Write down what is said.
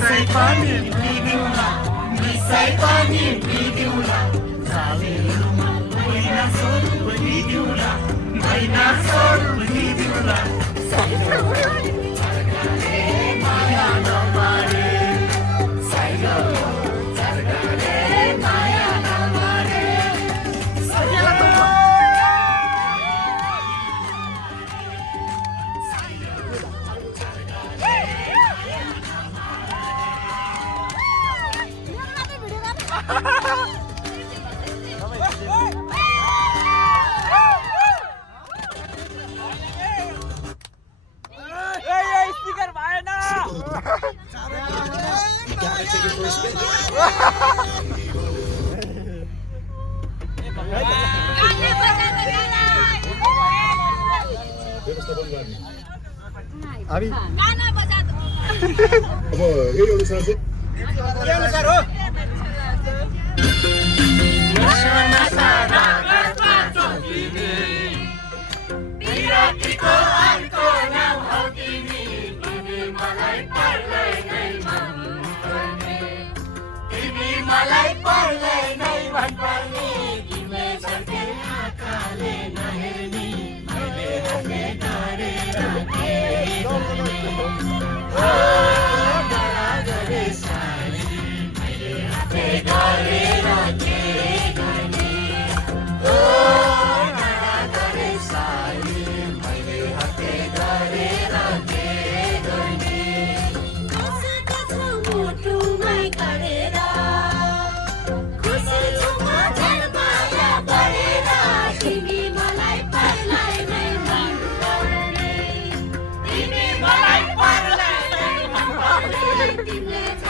मिसाई पनि मिदिउला मिसाई पनि मिदिउला जाले रुमाल मैना स्वरूप लिदिउला मैना स्वरूप लिदिउला माया नमारे साइलो चरगाले माया नमारे सकेला त स्पिकर भएन गाना बजा दो अब यही अनुसार चाहिँ के अनुसार हो सोना सारा गरबा चौकिने विराटीको अर्को नाम हौ तिमी तिमी मलाई पर्लै नै मन पर्ने तिमी मलाई पर्लै नै मन पर्ने तिमीले झर्के आँखाले नहेर्ने मैले हातले गरेर केही गर्ने ओ डरा गरे सारी मैले हातले गरेर केही गर्ने ओ डरा गरे सारी मैले हातले गरेर केही गर्ने कसैको छु मुटुमै गरेर खुसी छु म झन् माया परेर तिमी मलाई पर्लै नै मन पर्ने तिमी मलाई पर्लै नै मन पर्ने तिमीले